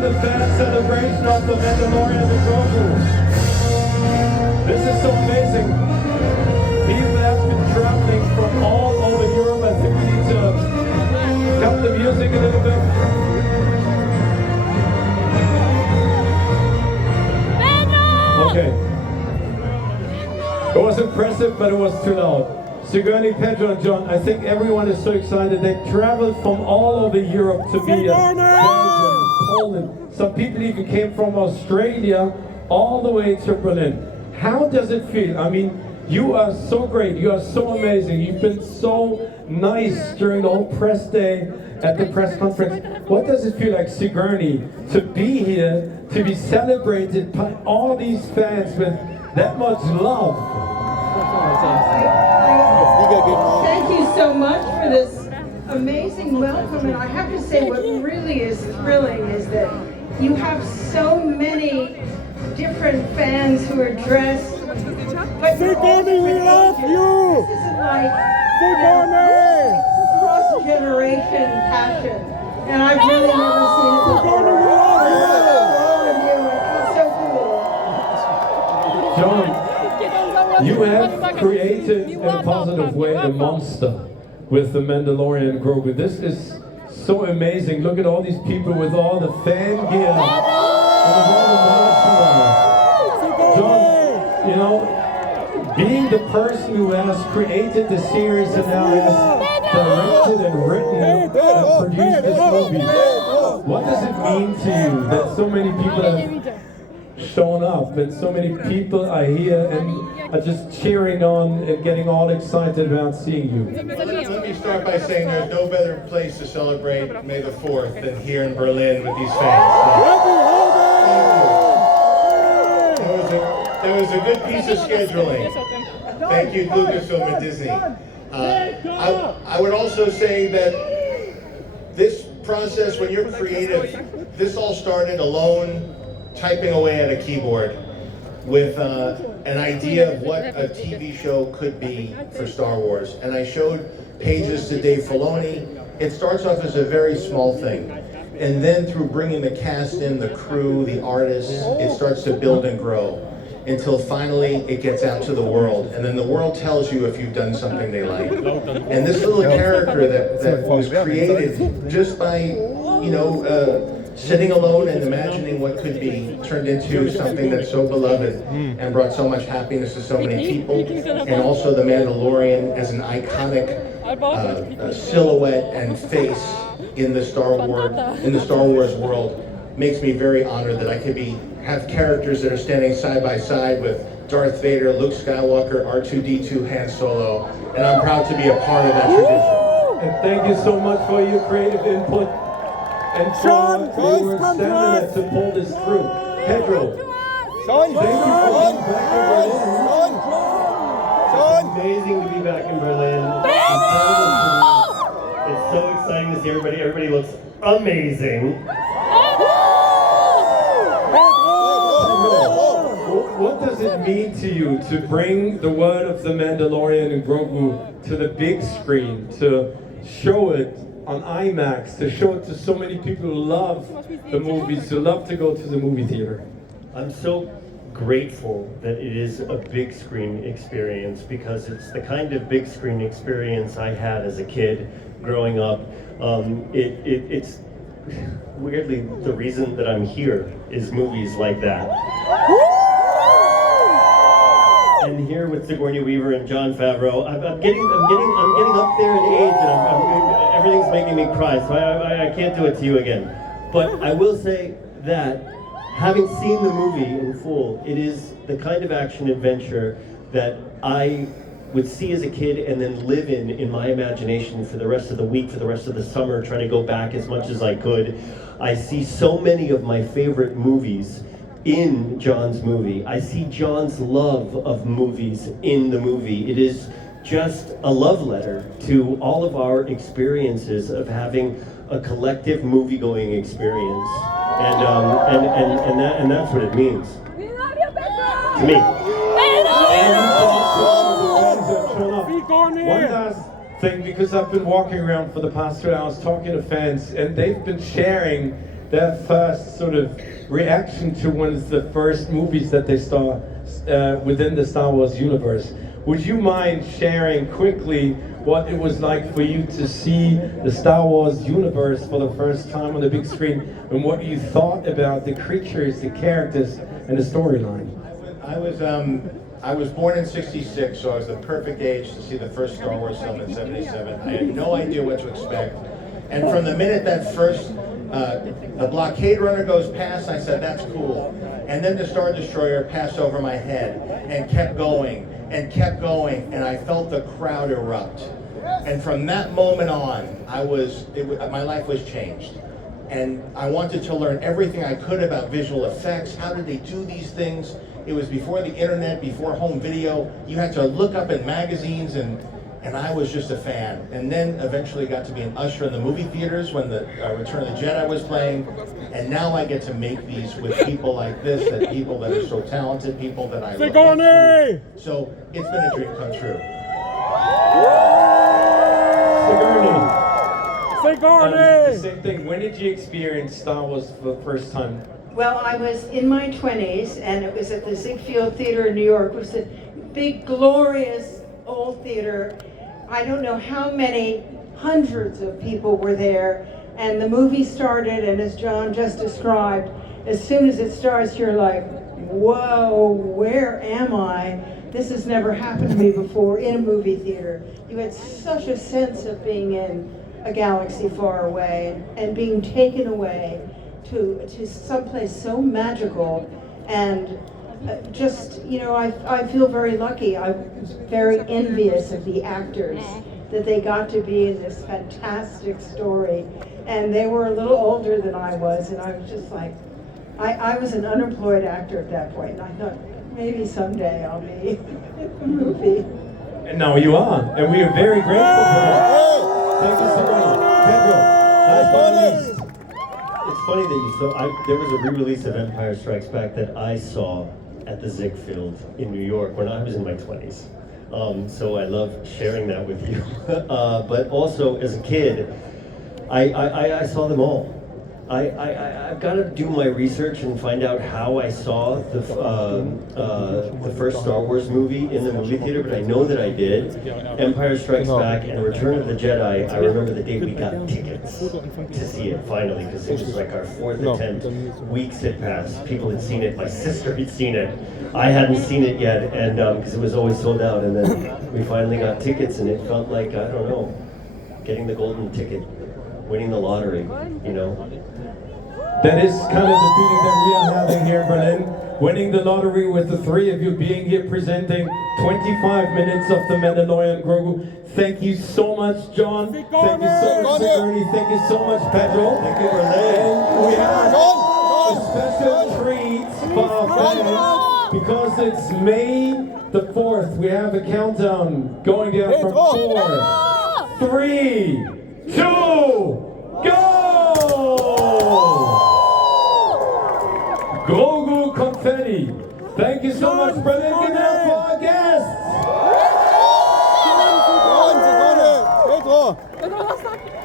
the fan celebration of the Mandalorian and Grogu. This is so amazing. People have been traveling from all over Europe. I think we need to cut the music a little bit. Okay. It was impressive, but it was too loud. Sigourney, Pedro, and John, I think everyone is so excited. They traveled from all over Europe to be here. Belgium, Poland. Some people even came from Australia all the way to Berlin. How does it feel? I mean, you are so great. You are so amazing. You've been so nice during the whole press day at the press conference. What does it feel like, Sigourney, to be here, to be celebrated by all these fans with that much love? Thank you so much for this amazing welcome, and I have to say what really is thrilling is that you have so many different fans who are dressed. Sigourney, we love you! This isn't like cross-generation passion, and I've really never seen it before. All of you, it's so cool. John, you have created in a positive way a monster with the Mandalorian and Grogu. This is so amazing. Look at all these people with all the fan gear and with all the merchandise. John, you know, being the person who has created the series and now has directed and written and produced this movie, what does it mean to you that so many people have shown up and so many people are here and are just cheering on and getting all excited about seeing you? Let me start by saying there's no better place to celebrate May the 4th than here in Berlin with these fans. There was a good piece of scheduling. Thank you, Lucasfilm and Disney. I would also say that this process, when you're creative, this all started alone, typing away at a keyboard with an idea of what a TV show could be for Star Wars. And I showed pages to Dave Filoni. It starts off as a very small thing. And then through bringing the cast in, the crew, the artists, it starts to build and grow until finally it gets out to the world. And then the world tells you if you've done something they like. And this little character that was created just by, you know, sitting alone and imagining what could be turned into something that's so beloved and brought so much happiness to so many people. And also the Mandalorian as an iconic silhouette and face in the Star Wars world makes me very honored that I could have characters that are standing side by side with Darth Vader, Luke Skywalker, R2-D2, Han Solo, and I'm proud to be a part of that tradition. And thank you so much for your creative input and for your stamina to pull this through. Pedro, thank you for being back in Berlin. It's amazing to be back in Berlin. It's so exciting to see everybody. Everybody looks amazing. What does it mean to you to bring the word of the Mandalorian and Grogu to the big screen, to show it on IMAX, to show it to so many people who love the movies, who love to go to the movie theater? I'm so grateful that it is a big screen experience because it's the kind of big screen experience I had as a kid growing up. It's weirdly the reason that I'm here is movies like that. And here with Sigourney Weaver and Jon Favreau, I'm getting up there in age, and everything's making me cry. So I can't do it to you again. But I will say that having seen the movie in full, it is the kind of action adventure that I would see as a kid and then live in my imagination for the rest of the week, for the rest of the summer, trying to go back as much as I could. I see so many of my favorite movies in John's movie. I see John's love of movies in the movie. It is just a love letter to all of our experiences of having a collective movie-going experience, and that's what it means to me. One last thing, because I've been walking around for the past 2 hours talking to fans, and they've been sharing their first sort of reaction to one of the first movies that they saw within the Star Wars universe. Would you mind sharing quickly what it was like for you to see the Star Wars universe for the first time on the big screen, and what you thought about the creatures, the characters, and the storyline? I was born in '66, so I was the perfect age to see the first Star Wars film in '77. I had no idea what to expect. And from the minute that first the blockade runner goes past, I said, that's cool. And then the Star Destroyer passed over my head and kept going and kept going, and I felt the crowd erupt. And from that moment on, my life was changed. And I wanted to learn everything I could about visual effects. How did they do these things? It was before the internet, before home video. You had to look up in magazines, and I was just a fan. And then eventually got to be an usher in the movie theaters when the Return of the Jedi was playing. And now I get to make these with people like this, people that are so talented, people that I look up to. So it's been a dream come true. Sigourney! The same thing. When did you experience Star Wars for the first time? Well, I was in my 20s, and it was at the Ziegfeld Theater in New York. It was a big, glorious old theater. I don't know how many hundreds of people were there, and the movie started, and as John just described, as soon as it starts, you're like, whoa, where am I? This has never happened to me before in a movie theater. You had such a sense of being in a galaxy far away and being taken away to someplace so magical, and just, you know, I feel very lucky. I'm very envious of the actors that they got to be in this fantastic story, and they were a little older than I was, and I was just like, I was an unemployed actor at that point, and I thought, maybe someday I'll be in a movie. And now you are, and we are very grateful for that. Thank you so much. Pedro, last but not least. It's funny that you saw, there was a re-release of Empire Strikes Back that I saw at the Ziegfeld in New York when I was in my 20s. So I love sharing that with you. But also, as a kid, I saw them all. I've got to do my research and find out how I saw the first Star Wars movie in the movie theater, but I know that I did. Empire Strikes Back and Return of the Jedi, I remember the day we got tickets to see it finally, because it was like our fourth attempt. Weeks had passed, people had seen it, my sister had seen it. I hadn't seen it yet, and because it was always sold out, and then we finally got tickets, and it felt like, I don't know, getting the golden ticket, winning the lottery, you know? That is kind of the feeling that we are having here in Berlin. Winning the lottery with the three of you being here presenting 25 minutes of the Mandalorian and Grogu. Thank you so much, John. Thank you so much, Sigourney. Thank you so much, Pedro. Thank you, Berlin. And we have a special treat for our fans because it's May the 4th. We have a countdown going down from 4, 3, 2, go! Grogu confetti. Thank you so much, Berlin. Give it up for our guests. Pedro!